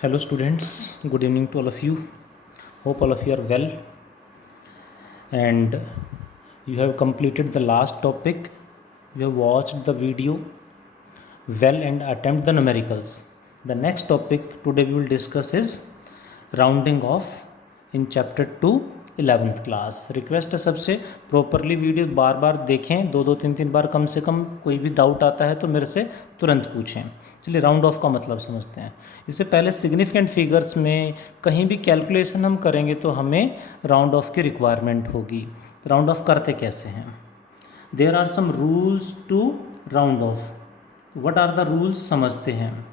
Hello students, good evening to all of you. Hope all of you are well and you have completed the last topic. You have watched the video well and attempt the numericals. The next topic today we will discuss is rounding off in chapter 2 11th class. Request है सबसे properly video बार बार देखें, दो तीन तीन बार कम से कम. कोई भी doubt आता है तो मेरे से तुरंत पूछें. चलिए राउंड ऑफ का मतलब समझते हैं. इससे पहले सिग्निफिकेंट फिगर्स में कहीं भी कैलकुलेशन हम करेंगे तो हमें राउंड ऑफ की रिक्वायरमेंट होगी. राउंड ऑफ करते कैसे हैं? There are some rules to round off. What are the rules समझते हैं.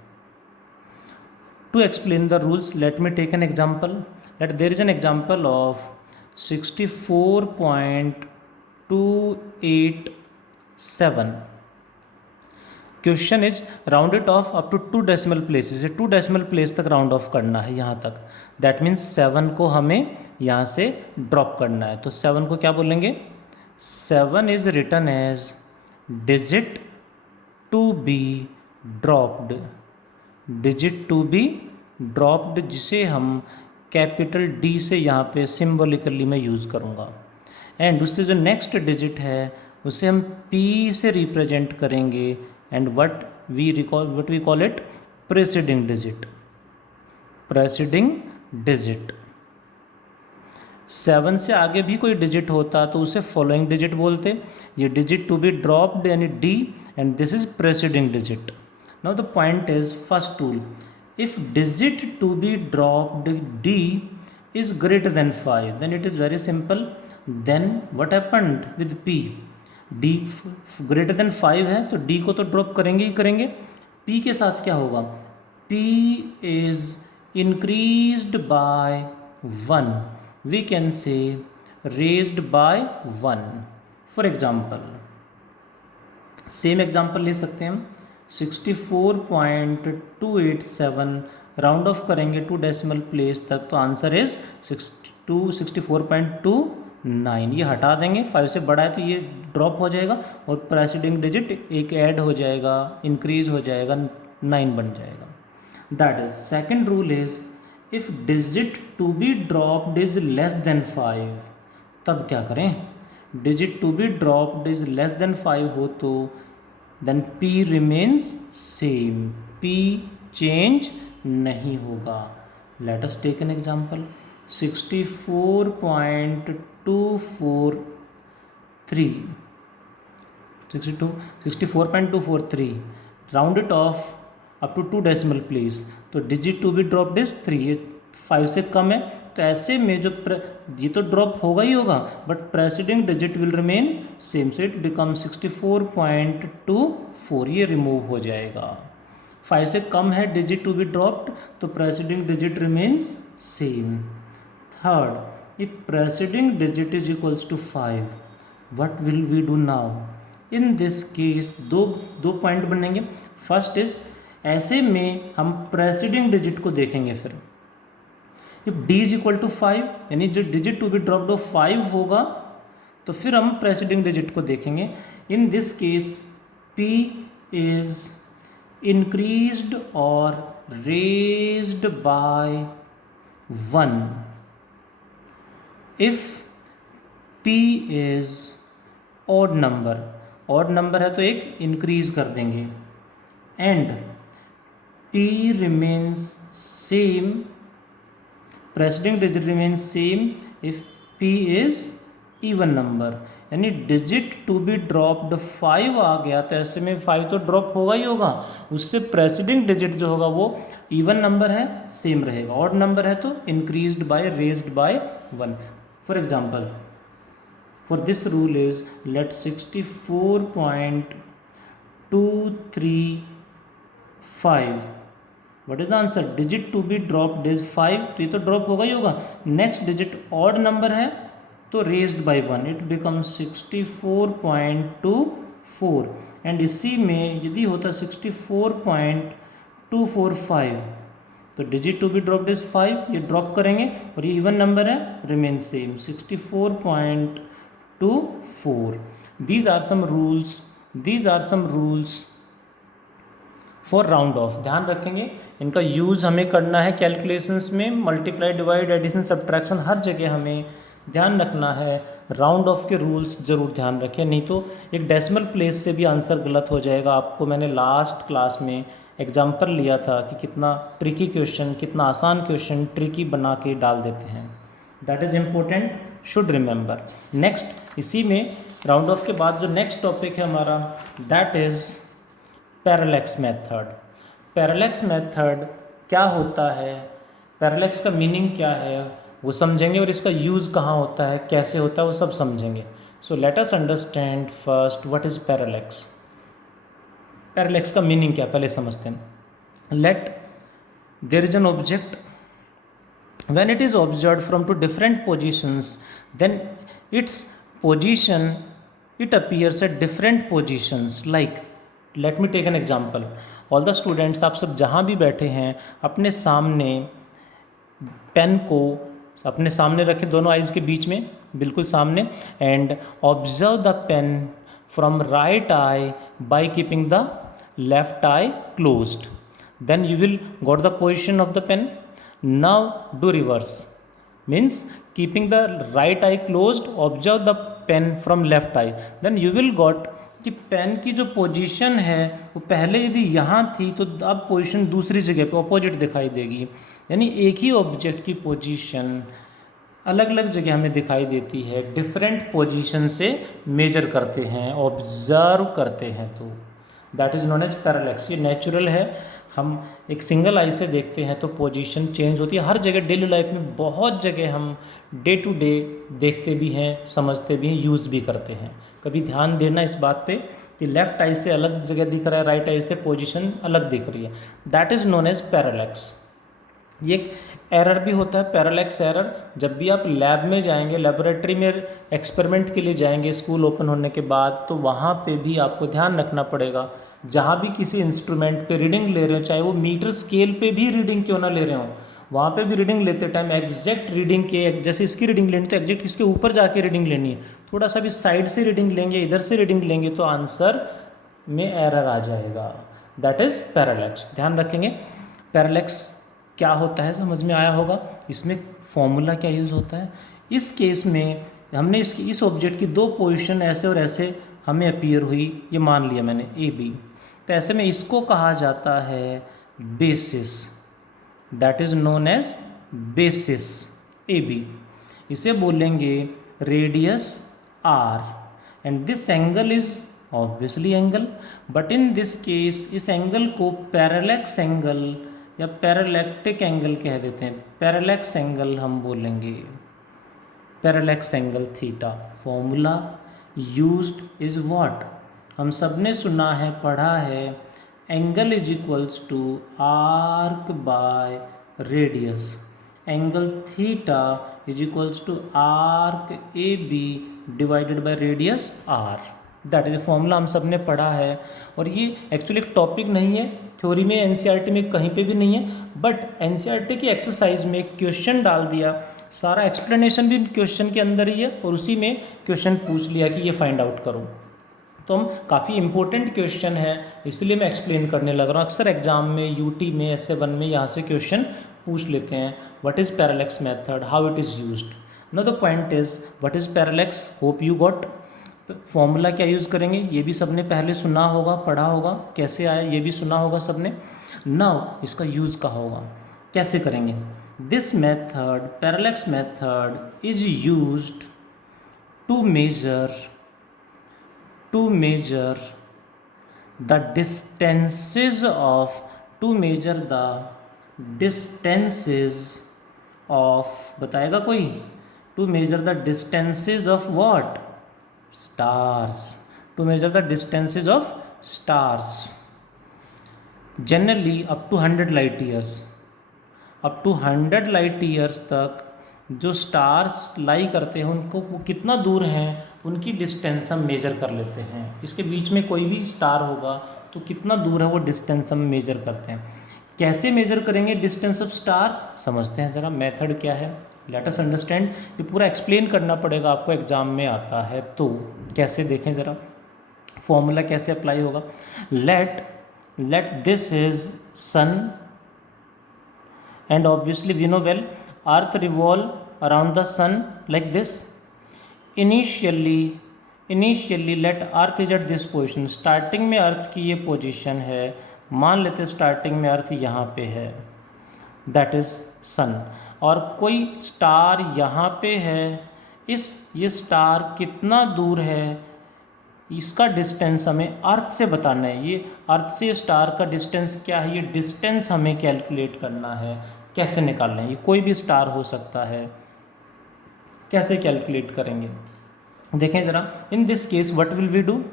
To explain the rules, let me take an example. That there is an example of 64.287. Question is round it off up to 2 decimal places. 2 decimal place तक round off करना है यहाँ तक. That means 7 को हमें यहाँ से ड्रॉप करना है. तो 7 को क्या बोलेंगे? 7 is written as digit to be dropped. Digit to be dropped जिसे हम कैपिटल डी से यहाँ पे सिम्बॉलिकली मैं यूज़ करूँगा. एंड उससे जो नेक्स्ट डिजिट है उसे हम पी से रिप्रेजेंट करेंगे. And what we call it preceding digit. Preceding digit. 7 से आगे भी कोई डिजिट होता तो उसे फॉलोइंग डिजिट बोलते. ये डिजिट टू बी ड्रॉप्ड यानी D and this is presiding digit. Now the point is, first rule, if digit to be dropped d is greater than 5, then it is very simple. Then what happened with p? d greater than 5 है तो d को तो drop करेंगे ही करेंगे. p के साथ क्या होगा? p is increased by 1. We can say raised by 1. For example, same example ले सकते हैं हम. 64.287 राउंड ऑफ करेंगे 2 डेसिमल प्लेस तक तो आंसर इज 64.29. ये हटा देंगे, 5 से बड़ा है तो ये ड्रॉप हो जाएगा और प्रेसिडिंग डिजिट एक ऐड हो जाएगा, इंक्रीज हो जाएगा, 9 बन जाएगा. That is second rule is if digit to be dropped is less than 5. तब क्या करें? Digit to be dropped is less than 5 हो तो then p remains same. p change नहीं होगा. Let us take an example. 64.243 round it off up to 2 decimal place. तो digit to be dropped is 3. ये 5 से कम है तो ऐसे में जो ये तो ड्रॉप होगा ही होगा but preceding digit will remain same. So it become 64.24. ये रिमूव हो जाएगा. 5 से कम है डिजिट टू बी ड्रॉप्ड तो preceding digit remains same. Third, if preceding digit is equals to 5 what will we do now? In this case दो point बनेंगे. First is ऐसे में हम प्रेसिडिंग डिजिट को देखेंगे. फिर if d is equal to 5 यानी जो digit to be dropped off 5 होगा तो फिर हम प्रेसिडिंग डिजिट को देखेंगे. In this case p is increased और raised by 1. If p is odd number है तो एक इंक्रीज कर देंगे. And p remains same, preceding digit remains same if p is even number. यानी डिजिट टू बी ड्रॉप्ड 5 आ गया तो ऐसे में 5 तो ड्रॉप होगा ही होगा. उससे प्रेसिडिंग डिजिट जो होगा वो इवन नंबर है सेम रहेगा. ऑड नंबर है तो increased by raised by 1. For example, for this rule is let 64.235. What is the answer? Digit to be dropped is 5. तो ये तो ड्रॉप होगा ही होगा. नेक्स्ट डिजिट ऑड नंबर है तो raised by 1. It become 64.24. And इसी में यदि होता 64.245 तो digit to be dropped is 5. ये ड्रॉप करेंगे और ये इवन नंबर है, remain same 64.24. These are some rules for round off. ध्यान रखेंगे इनका यूज़ हमें करना है कैलकुलेशंस में, मल्टीप्लाई, डिवाइड, एडिशन, सब्ट्रैक्शन, हर जगह हमें ध्यान रखना है। राउंड ऑफ के रूल्स ज़रूर ध्यान रखें, नहीं तो एक डेसिमल प्लेस से भी आंसर गलत हो जाएगा। आपको मैंने लास्ट क्लास में एग्जाम्पल लिया था कि कितना ट्रिकी क्वेश्चन, कितना आसान क्वेश्चन ट्रिकी बना के डाल देते हैं। That is important, should remember. Next, इसी में राउंड ऑफ के बाद जो नेक्स्ट टॉपिक है हमारा, that is parallax method. Parallax method क्या होता है, पैरेलैक्स का मीनिंग क्या है वो समझेंगे, और इसका यूज़ कहाँ होता है, कैसे होता है, वो सब समझेंगे। So let us understand first what is parallax. Parallax का मीनिंग क्या, पहले समझते हैं। Let there is an object, when it is observed from two different positions, then its position, it appears at different positions. Like, let me take an example. All the students, आप सब जहाँ भी बैठे हैं, अपने सामने पेन को अपने सामने रखें, दोनों आइज़ के बीच में, बिल्कुल सामने, and observe the pen from right eye by keeping the left eye closed, then you will got the position of the pen. Now do reverse, means keeping the right eye closed, observe the pen from left eye, then you will got कि pen की जो position है वो पहले यदि यहाँ थी तो अब पोजीशन दूसरी जगह पे अपोजिट दिखाई देगी। यानी एक ही ऑब्जेक्ट की पोजीशन अलग अलग जगह हमें दिखाई देती है, डिफरेंट पोजीशन से मेजर करते हैं, ऑब्जर्व करते हैं, तो that is known as parallax. ये नेचुरल है, हम एक सिंगल आई से देखते हैं तो पोजीशन चेंज होती है हर जगह। डेली लाइफ में बहुत जगह हम डे टू डे देखते भी हैं, समझते भी हैं, यूज़ भी करते हैं। कभी ध्यान देना इस बात पे कि लेफ़्ट आई से अलग जगह दिख रहा है, राइट आई से पोजीशन अलग दिख रही है, that is known as parallax. ये एक एरर भी होता है, पैरेलैक्स एरर। जब भी आप लैब में जाएंगे, लेबोरेटरी में एक्सपेरिमेंट के लिए जाएंगे स्कूल ओपन होने के बाद, तो वहाँ पे भी आपको ध्यान रखना पड़ेगा, जहाँ भी किसी इंस्ट्रूमेंट पे रीडिंग ले रहे हो, चाहे वो मीटर स्केल पे भी रीडिंग क्यों ना ले रहे हो, वहाँ पे भी रीडिंग लेते टाइम एग्जैक्ट रीडिंग के, जैसे इसकी रीडिंग लेनी तो एग्जैक्ट इसके ऊपर जाके रीडिंग लेनी है। थोड़ा सा भी साइड से रीडिंग लेंगे, इधर से रीडिंग लेंगे तो आंसर में एरर आ जाएगा। दैट इज़ पैरेलैक्स, ध्यान रखेंगे। पैरेलैक्स क्या होता है समझ में आया होगा। इसमें फॉर्मूला क्या यूज़ होता है, इस केस में हमने इस ऑब्जेक्ट की दो पोजीशन ऐसे और ऐसे हमें अपीयर हुई, ये मान लिया मैंने ए बी, तो ऐसे में इसको कहा जाता है basis, that is known as basis A B. इसे बोलेंगे radius R, and this angle is obviously angle, but in this case इस एंगल को पैरेलैक्स एंगल या पैरेलैक्टिक एंगल कह देते हैं। पैरेलैक्स एंगल हम बोलेंगे, parallax angle theta. Formula used is what, हम सब ने सुना है, पढ़ा है, angle is equals to arc by radius. Angle theta is equals to arc A B divided by radius R. That is a formula, हम सब ने पढ़ा है। और ये एक्चुअली एक टॉपिक नहीं है, थ्योरी में एनसीईआरटी में कहीं पे भी नहीं है, बट एनसीईआरटी की एक्सरसाइज में क्वेश्चन डाल दिया, सारा एक्सप्लेनेशन भी क्वेश्चन के अंदर ही है, और उसी में क्वेश्चन पूछ लिया कि ये फाइंड आउट करो। तो हम काफ़ी इंपॉर्टेंट क्वेश्चन है, इसलिए मैं एक्सप्लेन करने लग रहा हूँ। अक्सर एग्जाम में यूटी में ऐसे 1 में यहाँ से क्वेश्चन पूछ लेते हैं, what is parallax method, how it is used. Now the point is what is parallax, hope you got. Formula क्या यूज़ करेंगे ये भी सबने पहले सुना होगा, पढ़ा होगा, कैसे आया ये भी सुना होगा सबने। नाउ इसका यूज़ कहाँ होगा, कैसे करेंगे। This method, parallax method is used to measure the distances of बताएगा कोई, to measure the distances of what, stars, to measure the distances of stars, generally up to 100 light years, up to 100 light years तक जो stars लाई करते हैं उनको वो कितना दूर हैं उनकी डिस्टेंस हम मेजर कर लेते हैं। इसके बीच में कोई भी स्टार होगा तो कितना दूर है वो डिस्टेंस हम मेजर करते हैं। कैसे मेजर करेंगे डिस्टेंस ऑफ स्टार्स, समझते हैं ज़रा मेथड क्या है, लेट अस अंडरस्टैंड। ये पूरा एक्सप्लेन करना पड़ेगा आपको, एग्जाम में आता है तो कैसे देखें ज़रा, फॉर्मूला कैसे अप्लाई होगा। Let this is sun and obviously we know well earth revolve around the sun like this. Initially let earth is at this position, starting में अर्थ की ये पोजीशन है, मान लेते स्टार्टिंग में अर्थ यहाँ पे है, दैट इज सन, और कोई स्टार यहाँ पे है, ये स्टार कितना दूर है, इसका डिस्टेंस हमें अर्थ से बताना है। ये अर्थ से स्टार का डिस्टेंस क्या है, ये डिस्टेंस हमें कैलकुलेट करना है। कैसे निकालना है, ये कोई भी स्टार हो सकता है, कैसे कैलकुलेट करेंगे देखें ज़रा। In this case what will we do,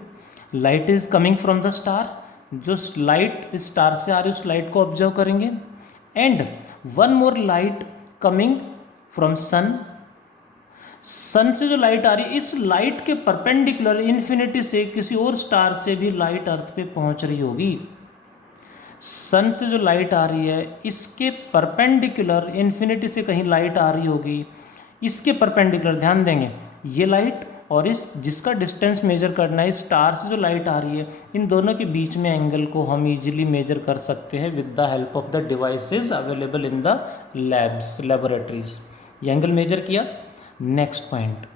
light is coming from the star, जो लाइट इस स्टार से आ रही है उस लाइट को ऑब्जर्व करेंगे, and one more light coming from sun, sun से जो लाइट आ रही है इस लाइट के परपेंडिकुलर इन्फिनिटी से किसी और स्टार से भी लाइट अर्थ पे पहुंच रही होगी। सन से जो लाइट आ रही है इसके परपेंडिकुलर इन्फिनिटी से कहीं लाइट आ रही होगी, इसके परपेंडिकुलर ध्यान देंगे ये लाइट और इस जिसका डिस्टेंस मेजर करना है इस स्टार से जो लाइट आ रही है, इन दोनों के बीच में एंगल को हम इजीली मेजर कर सकते हैं with the help of the devices available in the laboratories. ये एंगल मेजर किया। Next point,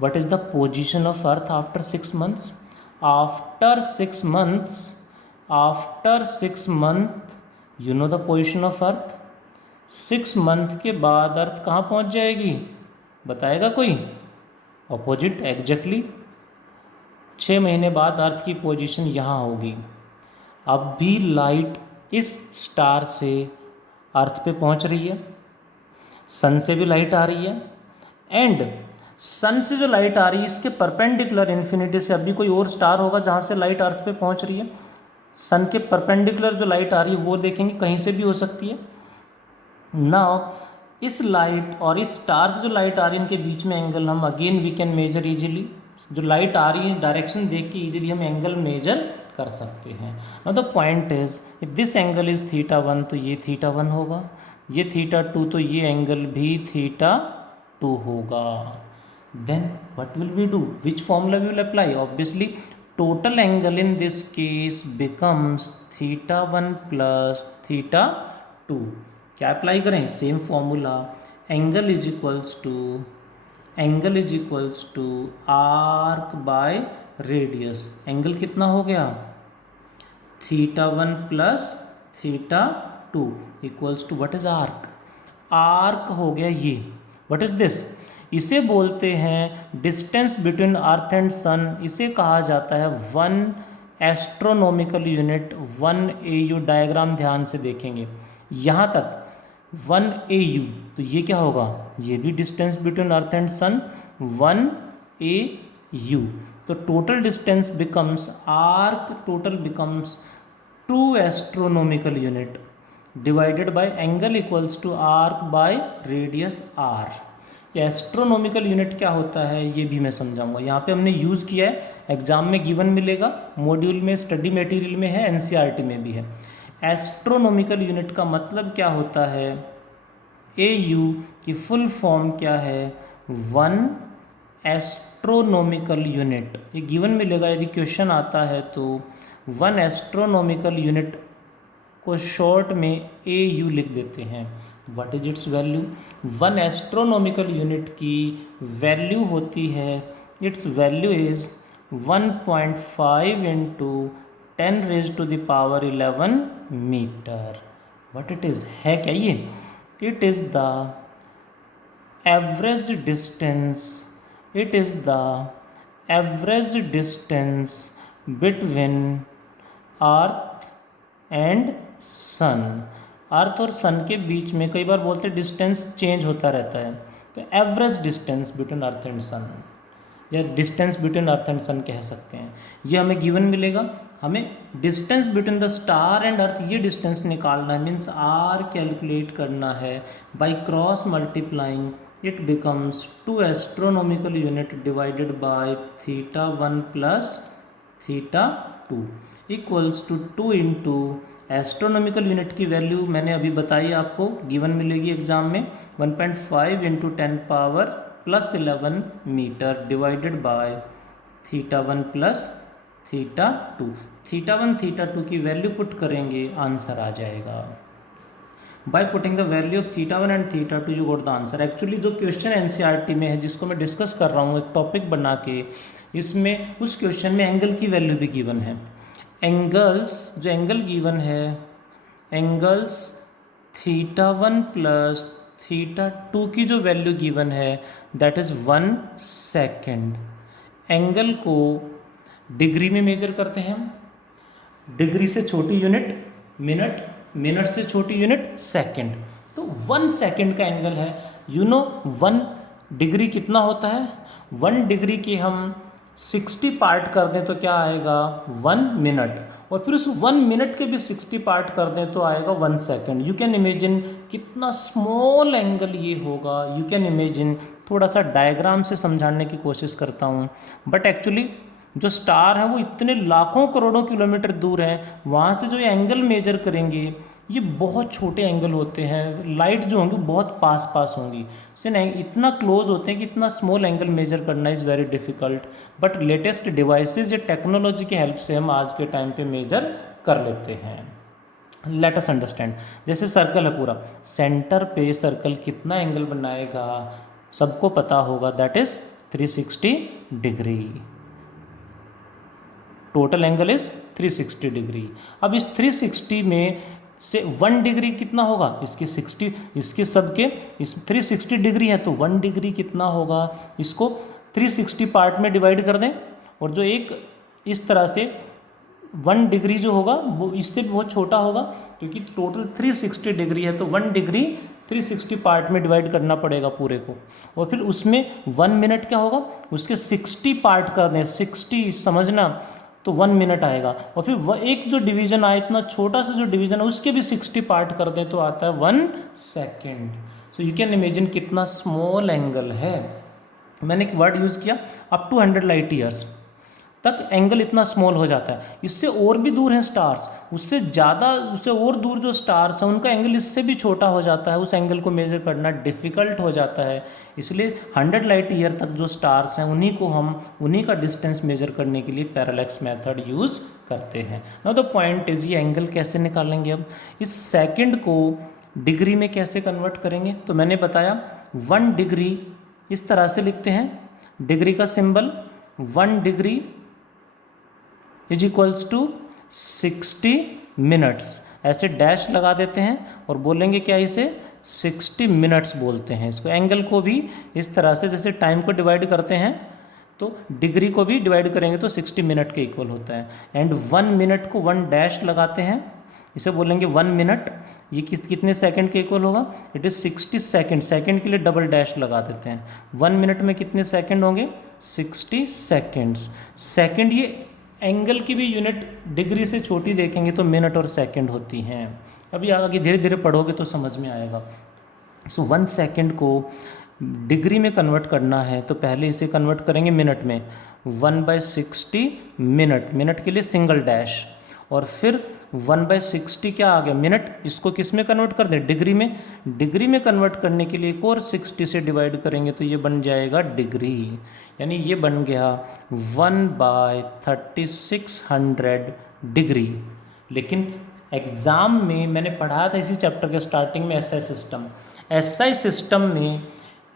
what is the position of earth after 6 months? After 6 month you know the position of earth. 6 month के बाद अर्थ कहाँ पहुँच जाएगी, बताएगा कोई? Opposite exactly, 6 महीने बाद अर्थ की पोजीशन यहाँ होगी। अब भी लाइट इस स्टार से अर्थ पे पहुँच रही है, सन से भी लाइट आ रही है, एंड सन से जो लाइट आ रही है इसके परपेंडिकुलर इन्फिनिटी से अभी कोई और स्टार होगा जहाँ से लाइट अर्थ पे पहुँच रही है, सन के परपेंडिकुलर जो लाइट आ रही है वो देखेंगे कहीं से भी हो सकती है। नाउ इस लाइट और इस स्टार से जो लाइट आ रही है इनके बीच में एंगल हम again we can measure easily, जो लाइट आ रही है डायरेक्शन देख के इजीली हम एंगल मेजर कर सकते हैं। Now the point is if this angle is θ1 तो ये θ1 होगा, ये θ2 तो ये एंगल भी θ2 होगा। Then what will we do, which formula we will apply? Obviously total angle in this case becomes θ1 plus θ2। क्या अप्लाई करें? Same formula, angle is equals to arc by radius. Angle कितना हो गया? θ1 plus θ2 equals to what is arc? Arc हो गया ये, what is this? इसे बोलते हैं distance between earth and sun, इसे कहा जाता है 1 एस्ट्रोनॉमिकल यूनिट, 1 AU। डायग्राम ध्यान से देखेंगे यहाँ तक 1 AU, तो ये क्या होगा? ये भी distance between earth and sun 1 AU। तो total distance becomes arc, total becomes 2 astronomical unit divided by angle equals to arc by radius r। Astronomical unit क्या होता है ये भी मैं समझाऊंगा। यहाँ पे हमने यूज़ किया है, एग्जाम में गिवन मिलेगा, मॉड्यूल में स्टडी मटेरियल में है, NCERT में भी है। एस्ट्रोनॉमिकल यूनिट का मतलब क्या होता है? AU की फुल फॉर्म क्या है? 1 एस्ट्रोनॉमिकल यूनिट। ये गिवन मिलेगा, यदि क्वेश्चन आता है तो 1 एस्ट्रोनॉमिकल यूनिट को शॉर्ट में AU लिख देते हैं। What is its value? 1 astronomical unit की वैल्यू होती है, its value is 1.5 into 10 raise to the power 11 metre. What it is है क्या ये? It is the average distance, it is the average distance between earth and sun. Earth और sun के बीच में कई बार बोलते हैं डिस्टेंस चेंज होता रहता है, तो average distance between earth and sun या distance between earth and sun कह सकते हैं। ये हमें गिवन मिलेगा, हमें distance between the star and earth ये डिस्टेंस निकालना है, मीन्स आर कैलकुलेट करना है। By cross multiplying it becomes 2 astronomical unit divided by θ1 plus θ2 equals to 2 into astronomical unit की वैल्यू मैंने अभी बताई आपको, गिवन मिलेगी एग्जाम में 1.5 into 10 power plus 11 metre divided by θ1 plus θ2। θ1 θ2 की वैल्यू पुट करेंगे, आंसर आ जाएगा। By putting the value of theta one and theta two you got the answer. Actually जो क्वेश्चन एनसीईआरटी में है जिसको मैं डिस्कस कर रहा हूँ एक टॉपिक बना के, इसमें उस क्वेश्चन में एंगल की वैल्यू भी गिवन है। एंगल्स, जो एंगल गिवन है, angles theta one plus theta two की जो वैल्यू गिवन है दैट इज़ 1 सेकेंड। एंगल को डिग्री में मेजर करते हैं हम, डिग्री से छोटी यूनिट मिनट, मिनट से छोटी यूनिट सेकंड। तो 1 सेकंड का एंगल है। यू नो 1 डिग्री कितना होता है? 1 डिग्री की हम 60 पार्ट कर दें तो क्या आएगा? 1 मिनट। और फिर उस 1 मिनट के भी 60 पार्ट कर दें तो आएगा 1 सेकंड। यू कैन इमेजिन कितना स्मॉल एंगल ये होगा। यू कैन इमेजिन, थोड़ा सा डायग्राम से समझाने की कोशिश करता हूँ, बट एक्चुअली जो स्टार है वो इतने लाखों करोड़ों किलोमीटर दूर है, वहाँ से जो ये एंगल मेजर करेंगे ये बहुत छोटे एंगल होते हैं। लाइट जो होंगी बहुत पास पास होंगी, सो इतना क्लोज होते हैं कि इतना स्मॉल एंगल मेजर करना is very difficult. But latest devices या टेक्नोलॉजी की हेल्प से हम आज के टाइम पे मेजर कर लेते हैं। लेट अस अंडरस्टैंड, जैसे सर्कल है पूरा, सेंटर पे सर्कल कितना एंगल बनाएगा सबको पता होगा, that is 360 degree. Total angle is 360 degree. अब इस 360 में से 1 डिग्री कितना होगा? इसके 60, इसके सबके इस 360 डिग्री है तो 1 डिग्री कितना होगा? इसको 360 पार्ट में डिवाइड कर दें, और जो एक इस तरह से 1 डिग्री जो होगा वो इससे भी बहुत छोटा होगा, क्योंकि टोटल 360 डिग्री है तो 1 डिग्री 360 पार्ट में डिवाइड करना पड़ेगा पूरे को। और फिर उसमें 1 मिनट क्या होगा? उसके 60 पार्ट कर दें, 60 समझना, तो 1 मिनट आएगा। और फिर एक जो डिवीजन आया, इतना छोटा सा जो डिवीजन है उसके भी 60 पार्ट कर दें तो आता है 1 second. So you can imagine कितना स्मॉल एंगल है। मैंने एक वर्ड यूज़ किया, अप टू 100 लाइट ईयर्स तक एंगल इतना स्मॉल हो जाता है। इससे और भी दूर हैं स्टार्स, उससे ज़्यादा, उससे और दूर जो स्टार्स हैं उनका एंगल इससे भी छोटा हो जाता है, उस एंगल को मेजर करना डिफ़िकल्ट हो जाता है। इसलिए 100 लाइट ईयर तक जो स्टार्स हैं उन्हीं को हम, उन्हीं का डिस्टेंस मेजर करने के लिए पैरेलैक्स मेथड यूज़ करते हैं। नाउ द पॉइंट इज, ये एंगल कैसे निकालेंगे? अब इस सेकेंड को डिग्री में कैसे कन्वर्ट करेंगे? तो मैंने बताया 1 डिग्री इस तरह से लिखते हैं, डिग्री का symbol 1 degree is equals to 60 minutes, ऐसे डैश लगा देते हैं और बोलेंगे क्या, इसे 60 मिनट्स बोलते हैं इसको। एंगल को भी इस तरह से, जैसे टाइम को डिवाइड करते हैं तो डिग्री को भी डिवाइड करेंगे तो 60 मिनट के इक्वल होता है। एंड 1 मिनट को 1 डैश लगाते हैं, इसे बोलेंगे 1 मिनट। ये कितने सेकंड के इक्वल होगा? It is 60 second. सेकंड के लिए डबल डैश लगा देते हैं। 1 मिनट में कितने सेकंड होंगे? 60 सेकंड्स। सेकंड, ये एंगल की भी यूनिट डिग्री से छोटी देखेंगे तो मिनट और सेकंड होती हैं। अभी आगे धीरे धीरे पढ़ोगे तो समझ में आएगा। सो 1 सेकंड को डिग्री में कन्वर्ट करना है तो पहले इसे कन्वर्ट करेंगे मिनट में, 1/60 मिनट, मिनट के लिए सिंगल डैश, और फिर 1/60 क्या आ गया? मिनट। इसको किस में कन्वर्ट कर दें? डिग्री में। डिग्री में कन्वर्ट करने के लिए एक और 60 से डिवाइड करेंगे तो ये बन जाएगा डिग्री, यानी ये बन गया 1/3600 डिग्री। लेकिन एग्ज़ाम में मैंने पढ़ाया था इसी चैप्टर के स्टार्टिंग में एसआई सिस्टम। एसआई सिस्टम में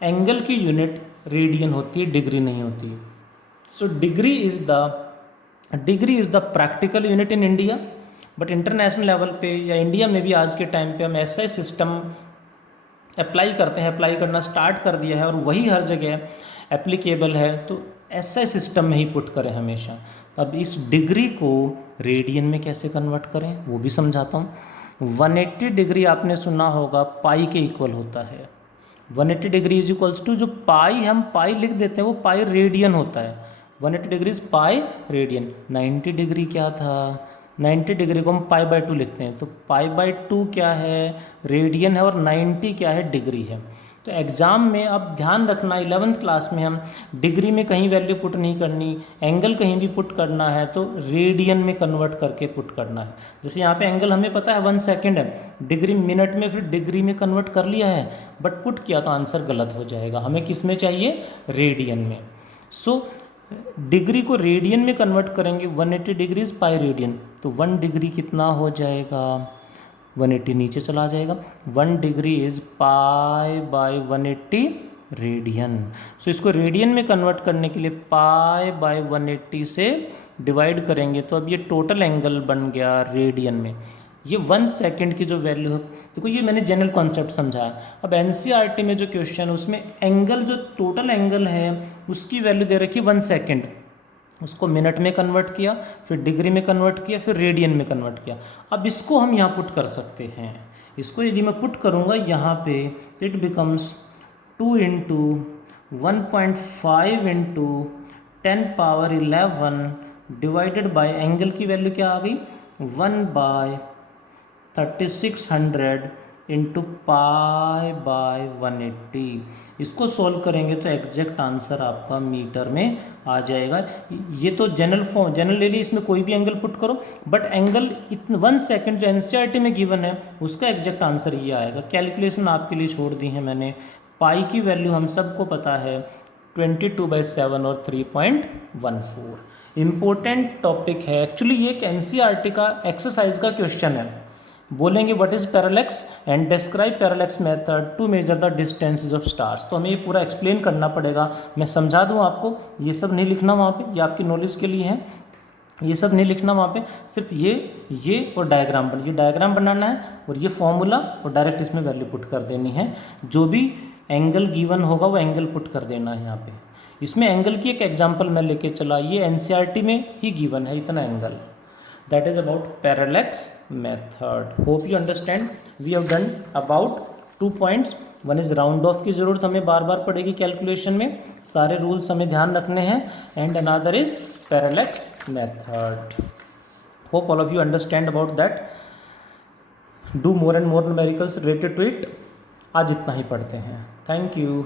एंगल की यूनिट रेडियन होती है, डिग्री नहीं होती। So degree is the practical unit in India, but international level पे या इंडिया में भी आज के टाइम पे हम एसआई सिस्टम अप्लाई करते हैं, अप्लाई करना स्टार्ट कर दिया है और वही हर जगह एप्लीकेबल है, तो एसआई सिस्टम में ही पुट करें हमेशा। तो अब इस डिग्री को रेडियन में कैसे कन्वर्ट करें वो भी समझाता हूँ। 180 डिग्री आपने सुना होगा पाई के इक्वल होता है। 180 डिग्री इज इक्वल्स टू, जो पाई हम पाई लिख देते हैं वो पाई रेडियन होता है। 180 degree is pi radian. 90 degree क्या था? 90 डिग्री को हम π/2 लिखते हैं, तो π/2 क्या है? रेडियन है, और 90 क्या है? डिग्री है। तो एग्ज़ाम में अब ध्यान रखना, 11th क्लास में हम डिग्री में कहीं वैल्यू पुट नहीं करनी, एंगल कहीं भी पुट करना है तो रेडियन में कन्वर्ट करके पुट करना है। जैसे यहाँ पे एंगल हमें पता है 1 सेकेंड है, डिग्री मिनट में फिर डिग्री में कन्वर्ट कर लिया है, बट पुट किया तो आंसर गलत हो जाएगा। हमें किस में चाहिए? रेडियन में। सो डिग्री को रेडियन में कन्वर्ट करेंगे, 180 डिग्रीज पाई रेडियन, तो 1 डिग्री कितना हो जाएगा? 180 नीचे चला जाएगा। 1 degree is pi by 180 radian. So इसको रेडियन में कन्वर्ट करने के लिए पाई बाय 180 से डिवाइड करेंगे तो अब ये टोटल एंगल बन गया रेडियन में। ये 1 सेकंड की जो वैल्यू है, देखो ये मैंने जनरल कॉन्सेप्ट समझाया। अब एनसीईआरटी में जो क्वेश्चन है उसमें एंगल, जो टोटल एंगल है उसकी वैल्यू दे रखी है 1 सेकंड, उसको मिनट में कन्वर्ट किया, फिर डिग्री में कन्वर्ट किया, फिर रेडियन में कन्वर्ट किया। अब इसको हम यहाँ पुट कर सकते हैं। इसको यदि मैं पुट करूँगा यहाँ पे तो it becomes 2 into 1.5 into 10⁻11 divided by angle की वैल्यू क्या आ गई 1/3600 इंटू पाई बाय 180। इसको सॉल्व करेंगे तो एग्जैक्ट आंसर आपका मीटर में आ जाएगा। ये तो जनरल ले ली, इसमें कोई भी एंगल पुट करो, बट एंगल 1 सेकंड जो एनसीईआरटी में गिवन है उसका एग्जैक्ट आंसर ये आएगा। कैलकुलेशन आपके लिए छोड़ दी है मैंने। पाई की वैल्यू हम सबको पता है 22/7 और 3.14। इम्पोर्टेंट टॉपिक है एक्चुअली, ये एक एनसीईआरटी का एक्सरसाइज का क्वेश्चन है। बोलेंगे what is parallax and describe parallax method to measure the distances of stars. तो हमें ये पूरा एक्सप्लेन करना पड़ेगा। मैं समझा दूँ आपको, ये सब नहीं लिखना वहाँ पे, ये आपकी नॉलेज के लिए है, ये सब नहीं लिखना वहाँ पे, सिर्फ ये और डायग्राम ये डायग्राम बनाना है और ये फॉर्मूला और डायरेक्ट इसमें वैल्यू पुट कर देनी है। जो भी एंगल गिवन होगा वो एंगल पुट कर देना है यहाँ पे। इसमें एंगल की एक एग्जांपल मैं लेके चला, ये एनसीईआरटी में ही गिवन है इतना एंगल। That is about parallax method. Hope you understand. We have done about 2 points. One is round off की ज़रूरत हमें बार बार पड़ेगी कैलकुलेशन में, सारे रूल्स हमें ध्यान रखने हैं, and another is parallax method. Hope all of you understand about that. Do more and more numericals related to it. आज इतना ही पढ़ते हैं। Thank you.